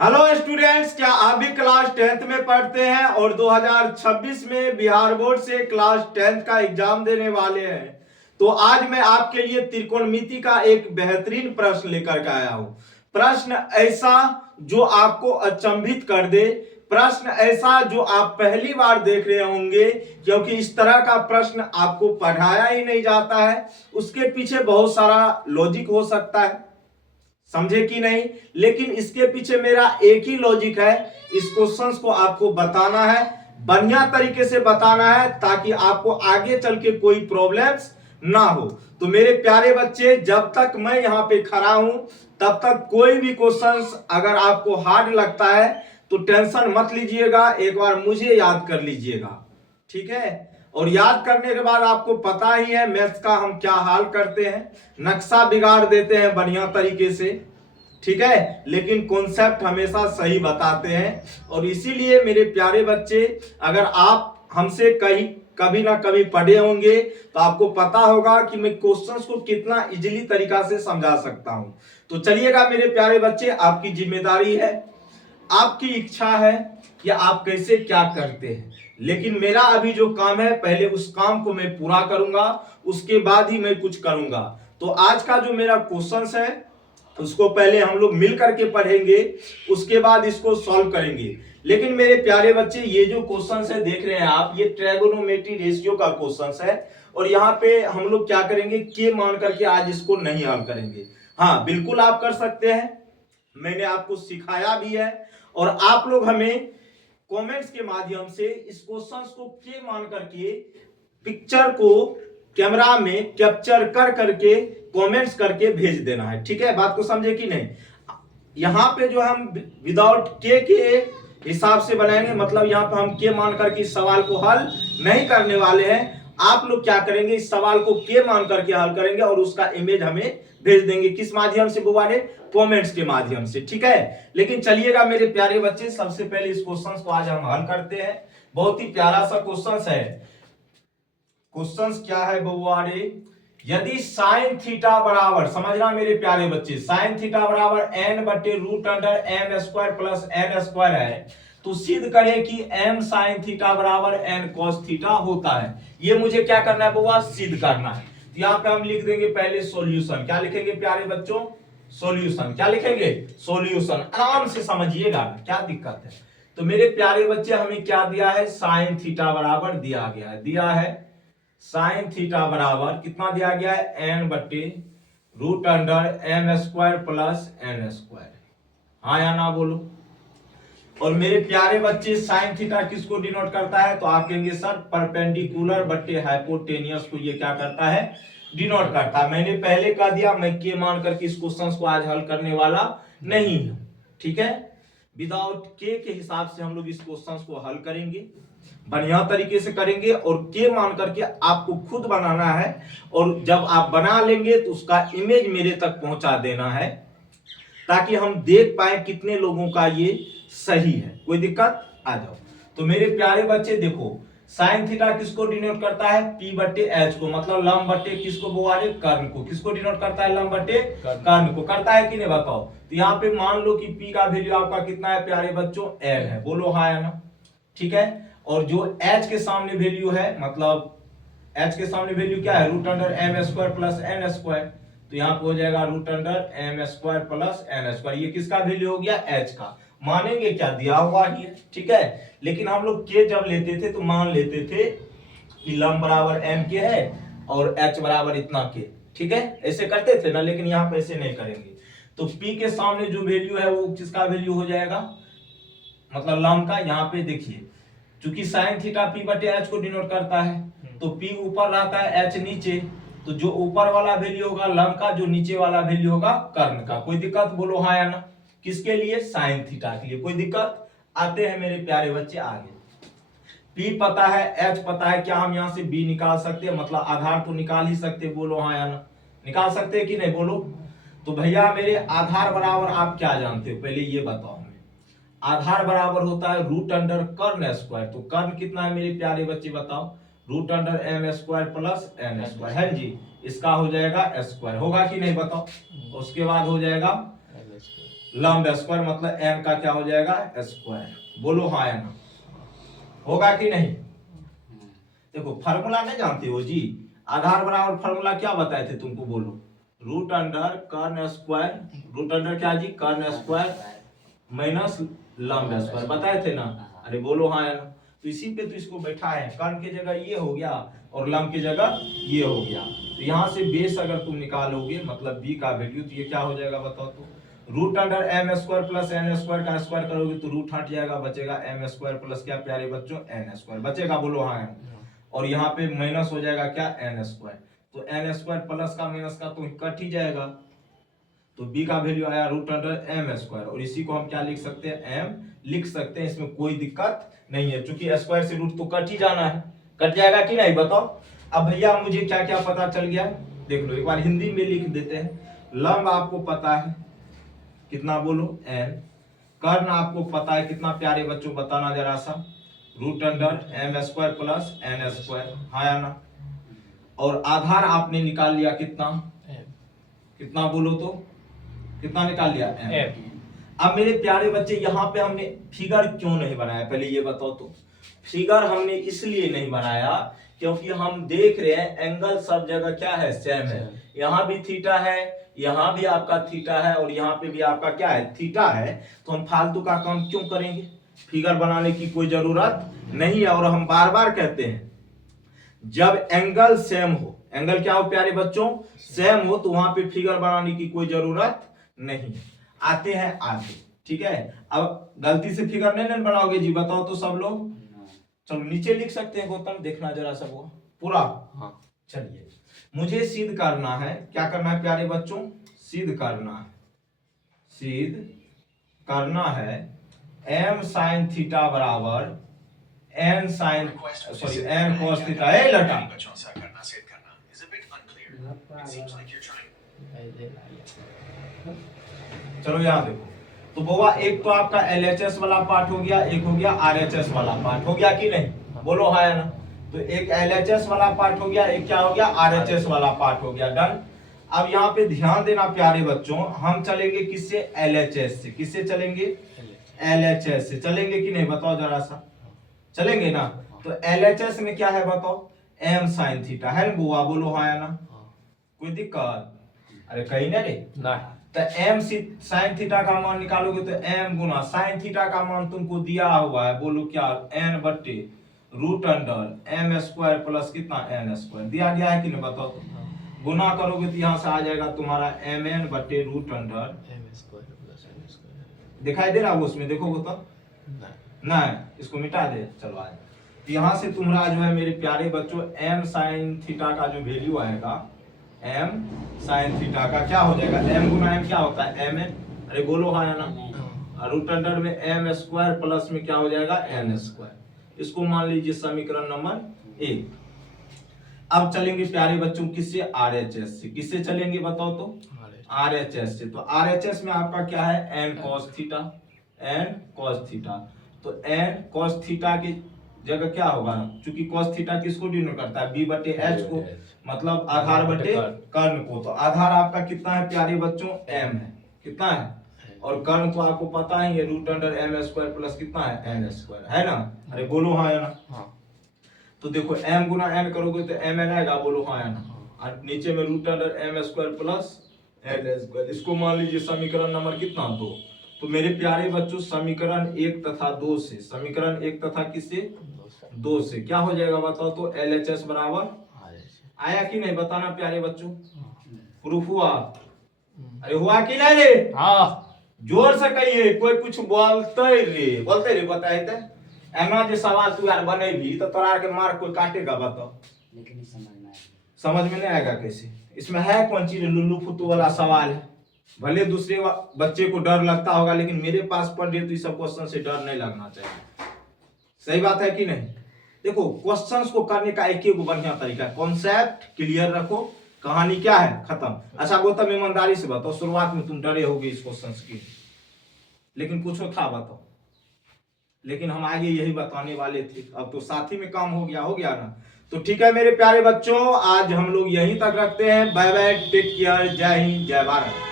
Hello students, क्या आप भी क्लास 10th में पढ़ते हैं और 2026 में बिहार बोर्ड से क्लास 10th का एग्जाम देने वाले हैं? तो आज मैं आपके लिए त्रिकोणमिति का एक बेहतरीन प्रश्न लेकर के आया हूं। प्रश्न ऐसा जो आपको अचंभित कर दे, प्रश्न ऐसा जो आप पहली बार देख रहे होंगे, क्योंकि इस तरह का प्रश्न आपको पढ़ाया ही नहीं जाता है। उसके पीछे बहुत सारा लॉजिक हो सकता है, समझे कि नहीं? लेकिन इसके पीछे मेरा एक ही लॉजिक है, इस क्वेश्चंस को आपको बताना है, बढ़िया तरीके से बताना है, ताकि आपको आगे चल के कोई प्रॉब्लम्स ना हो। तो मेरे प्यारे बच्चे, जब तक मैं यहाँ पे खड़ा हूं तब तक कोई भी क्वेश्चंस अगर आपको हार्ड लगता है तो टेंशन मत लीजिएगा, एक बार मुझे याद कर लीजिएगा, ठीक है? और याद करने के बाद आपको पता ही है मैथ्स का हम क्या हाल करते हैं, नक्शा बिगाड़ देते हैं बढ़िया तरीके से, ठीक है? लेकिन कॉन्सेप्ट हमेशा सही बताते हैं। और इसीलिए मेरे प्यारे बच्चे, अगर आप हमसे कभी ना कभी पढ़े होंगे तो आपको पता होगा कि मैं क्वेश्चंस को कितना इजीली तरीका से समझा सकता हूं। तो चलिएगा मेरे प्यारे बच्चे, आपकी जिम्मेदारी है, आपकी इच्छा है कि आप कैसे क्या करते हैं, लेकिन मेरा अभी जो काम है पहले उस काम को मैं पूरा करूंगा, उसके बाद ही मैं कुछ करूंगा। तो आज का जो मेरा क्वेश्चंस है उसको पहले हम लोग मिल करके पढ़ेंगे, उसके बाद इसको सॉल्व करेंगे। लेकिन मेरे प्यारे बच्चे, ये जो क्वेश्चंस है देख रहे हैं आप, ये ट्रायगोनोमेट्री रेशियो का क्वेश्चंस है। और यहाँ पे हम लोग क्या करेंगे, के मान करके आज इसको नहीं हल करेंगे। हाँ बिल्कुल आप कर सकते हैं, मैंने आपको सिखाया भी है। और आप लोग हमें कमेंट्स के माध्यम से इस क्वेश्चंस को के मान करके पिक्चर को कैमरा में कैप्चर कर करके कमेंट्स करके भेज देना है, ठीक है? बात को समझे कि नहीं? यहां पे जो हम विदाउट के हिसाब से बनाएंगे, मतलब यहां पे हम के मान करके इस सवाल को हल नहीं करने वाले हैं। आप लोग क्या करेंगे, इस सवाल को के मान करके हल करेंगे और उसका इमेज हमें भेज देंगे। किस माध्यम से बुआ ने? कमेंट्स के माध्यम से, ठीक है? लेकिन चलिएगा मेरे प्यारे बच्चे, सबसे पहले इस क्वेश्चन को आज हम हल करते हैं। बहुत ही प्यारा सा क्वेश्चन है। क्वेश्चन क्या है बउआ रे? यदि साइन थीटा बराबर, समझना मेरे प्यारे बच्चे, साइन थीटा बराबर n बटे root under m square plus n square है, तो सिद्ध करें कि m साइन थीटा बराबर n cos थीटा होता है। ये मुझे क्या करना है बउआ? सिद्ध करना है। तो यहाँ पे हम लिख देंगे पहले सॉल्यूशन। क्या लिखेंगे प्यारे बच्चों? सॉल्यूशन। क्या लिखेंगे? सॉल्यूशन। आराम से समझिएगा, क्या दिक्कत है? तो मेरे प्यारे बच्चे, हमें क्या दिया है? साइन थीटा बराबर दिया गया है, दिया है साइन थीटा बराबर कितना दिया गया है? n बटे root under m square plus n square. हाँ या ना बोलो। और मेरे प्यारे बच्चे, साइन थीटा किसको डिनोट करता है? तो आप कहेंगे सर परपेंडिकुलर बटे हाइपोटेनियस को ये क्या करता है? डिनोट करता है। मैंने पहले कह दिया, मैं के मान करके इस क्वेश्चन को आज हल करने वाला नहीं हूं, ठीक है? विदाउट के हिसाब से हम लोग इस क्वेश्चन को हल करेंगे, बढ़िया तरीके से करेंगे। और के मान करके आपको खुद बनाना है, और जब आप बना लेंगे तो उसका इमेज मेरे तक पहुंचा देना है, ताकि हम देख पाए कितने लोगों का ये सही है। कोई दिक्कत? आ जाओ। तो मेरे प्यारे बच्चे देखो, साइन थीटा किसको डिनोट करता है? P बटे एच को, मतलब लंब बटे किसको बोले? कर्ण को। किसको डिनोट करता है? लंब बटे कर्ण को। करता है कि नहीं बताओ? तो यहाँ पे मान लो कि P का वैल्यू आपका कितना है प्यारे बच्चों? L है। बोलो हाँ या ना? ठीक है। और जो H के सामने वैल्यू है, मतलब H के सामने वैल्यू क्या है? Root under m square plus n square. तो यहाँ पे हो जाएगा root under m square plus n square. ये किसका वैल्यू हो गया? H का। मानेंगे क्या? दिया हुआ ही है, ठीक है? लेकिन हम लोग के जब लेते थे तो मान लेते थे कि लंब बराबर m के है और h बराबर इतना के, ठीक है? ऐसे करते थे ना, लेकिन यहाँ पे ऐसे नहीं करेंगे। तो P के सामने जो वैल्यू है वो किसका वैल्यू हो जाएगा? मतलब लंब का। यहाँ पे देखिए, चूंकि साइन थीटा P बटे h को डिनोट करता है, तो P ऊपर रहता है, h नीचे। तो जो ऊपर वाला वैल्यू होगा लंब का, जो नीचे वाला वैल्यू होगा कर्ण का। कोई दिक्कत? बोलो हाँ या ना? किसके लिए? साइन थीटा के लिए। कोई दिक्कत? आते हैं मेरे प्यारे बच्चे आगे। P पता है, H पता है, क्या हम यहाँ से B निकाल सकते हैं? मतलब आधार तो निकाल ही सकते। बोलो हाँ या ना? निकाल सकते हैं कि नहीं? बोलो। तो भैया मेरे आधार बराबर आप क्या जानते हो? पहले ये बताओ। आधार बराबर होता है रूट अंडर कर्ण स्क्वायर। तो कर्ण कितना है मेरे प्यारे बच्चे बताओ? Root under m square plus n square है जी। इसका हो जाएगा स्क्वायर, होगा कि नहीं बताओ? उसके बाद हो जाएगा लंब स्क्वायर मतलब n का क्या हो जाएगा स्क्वायर। बोलो हाँ या ना, होगा कि नहीं। देखो फार्मूला नहीं जानते हो जी, आधार बराबर फार्मूला क्या बताए थे तुमको, बोलो। रूट अंडर कर्न स्क्वायर, रूट अंडर क्या जी कर्न स्क्वायर माइनस लंब स्क्वायर बताए थे ना। अरे बोलो हाँ या ना। तो इसी पे तो इसको बैठा है, कर्ण की जगह ये हो गया और लंब की जगह ये हो गया। तो यहाँ से बेस अगर तुम निकालोगे मतलब b का वैल्यू, तो ये क्या हो जाएगा बताओ तो। Root under M square plus N square का स्क्वायर करोगे तो रूट हट जाएगा, बचेगा एम स्क्वायर प्लस क्या प्यारे बच्चों एन स्क्वायर बचेगा। बोलो हाँ या ना। और यहाँ पे माइनस हो जाएगा क्या एन स्क्वायर, तो एन स्क्वायर प्लस का माइनस का तो कट ही जाएगा। तो b का वैल्यू आया रूट अंडर एम स्क्वायर, और इसी को हम क्या लिख सकते हैं m लिख सकते हैं, इसमें कोई दिक्कत नहीं है क्योंकि स्क्वायर से रूट तो कट ही जाना है, कट जाएगा कि नहीं बताओ। अब भैया मुझे क्या क्या पता चल गया देख लो, एक बार हिंदी में लिख देते हैं। लंब आपको पता है कितना, बोलो n। कर्ण आपको पता है कितना प्यारे बच्चों, बताना जरा सा, root under M square plus N square, हाँ या ना। और आधार आपने निकाल लिया कितना, कितना बोलो तो, कितना निकाल लिया m। अब मेरे प्यारे बच्चे यहाँ पे हमने फिगर क्यों नहीं बनाया, पहले ये बताओ तो। फिगर हमने इसलिए नहीं बनाया क्योंकि हम देख रहे हैं एंगल सब जगह क्या है सेम है, यहाँ भी थीटा है, यहाँ भी आपका थीटा है और यहाँ पे भी आपका क्या है थीटा है। तो हम फालतू का काम क्यों करेंगे, फिगर बनाने की कोई जरूरत नहीं है। और हम बार बार कहते हैं जब एंगल सेम हो, एंगल क्या हो प्यारे बच्चों सेम हो, तो वहां पे फिगर बनाने की कोई जरूरत नहीं। आते हैं आगे, ठीक है। अब गलती से फिगर नहीं बनाओगे जी, बताओ तो सब लोग। चलो नीचे लिख सकते हैं गौतम, देखना जरा सब वो पूरा। हाँ चलिए, मुझे सिद्ध करना है, क्या करना है प्यारे बच्चों, सिद्ध करना है, सिद्ध करना है m sin थीटा बराबर n sin sorry n cos theta. ए लटा चलो यहाँ देखो, तो बोवा एक तो आपका LHS वाला पार्ट हो गया, एक हो गया RHS वाला पार्ट, हो गया कि नहीं, बोलो हाँ या ना। तो एक LHS वाला पार्ट हो गया, एक क्या हो गया RHS वाला पार्ट हो गया, डन। अब यहाँ पे ध्यान देना प्यारे बच्चों, हम चलेंगे किससे LHS से, किससे चलेंगे LHS से चलेंगे कि नहीं बताओ जरा सा, चलेंगे ना। तो LHS में क्या है बताओ, m sin थीटा है ना बुआ, बोलो हाँ या ना, कोई दिक्कत, अरे कहीं ना रे ना। तो m sin थीटा का मान निकालोगे तो m गुना sin थीटा का मान तुमको दिया हुआ है, बोलो क्या n बट्टे root under m square plus कितना n स्क्वायर दिया गया है कि नहीं बताओ तो। गुना करोगे तो यहाँ से आ जाएगा तुम्हारा mn बट्टे root under m square plus n square, दिखाई दे रहा है उसमें देखोगे तो ना, इसको मिटा दे चलो आज। तो यहाँ से तुम्हारा जो है मेरे प्यारे बच्चों m sin थीटा का जो वैल्यू आएगा, m sin थीटा का क्या हो जाएगा, m गुना m क्या होता है mn, अरे बोलो हाँ या ना। रूट अंडर में m स्क्वायर प्लस में क्या हो जाएगा n स्क्वायर, इसको मान लीजिए समीकरण नंबर 1। अब चलेंगे प्यारे बच्चों किससे RHS से, किससे चलेंगे बताओ तो RHS से। तो RHS में आपका क्या है n cos theta, n cos theta. तो n cos थीटा की जगह क्या होगा, क्योंकि cos थीटा किसको डिनोट करता है b बटे h को, मतलब आधार बटे कर्ण को। तो आधार आपका कितना है प्यारे बच्चों m है, कितना है, और कर्ण तो आपको पता ही है root under m square plus कितना है n स्क्वायर, है ना। अरे बोलो हाँ या ना। तो देखो m गुना n करोगे तो mn आएगा, बोलो हाँ या ना। और नीचे में root under m square plus n square, इसको मान लीजिए समीकरण नंबर कितना 2। तो मेरे प्यारे बच्चों समीकरण 1 तथा 2 से, समीकरण 1 तथा किससे 2 से क्या हो जाएगा बताओ तो LHS बराबर आया कि नहीं, बताना प्यारे बच्चों, प्रूफ हुआ, अरे हुआ कि नहीं रे, हाँ जोर से कहिए, कोई कुछ बोलते रे बताए थे एना जो सवाल तू यार बने भी तो तोरा के मार कोई काटेगा बताओ, लेकिन समझ में नहीं आएगा कैसे, इसमें है कौन चीज लुल्लू फुत्तू वाला सवाल है। भले दूसरे बच्चे को डर लगता होगा लेकिन मेरे पास पढ़ रहे तो इस सब क्वेश्चन से डर नहीं लगना चाहिए, सही बात है कि नहीं। देखो क्वेश्चंस को करने का एक ही बढ़िया तरीका है, कॉन्सेप्ट क्लियर रखो, कहानी क्या है खत्म। अच्छा गौतम ईमानदारी से बताओ, शुरुआत में तुम डरे होगे इस क्वेश्चन की, लेकिन कुछ था बताओ, लेकिन हम आगे यही बताने वाले थे, अब तो साथ ही में काम हो गया ना। तो ठीक है मेरे प्यारे बच्चों, आज हम लोग यहीं तक रखते हैं, बाय बाय, टेक केयर, जय हिंद जय भारत।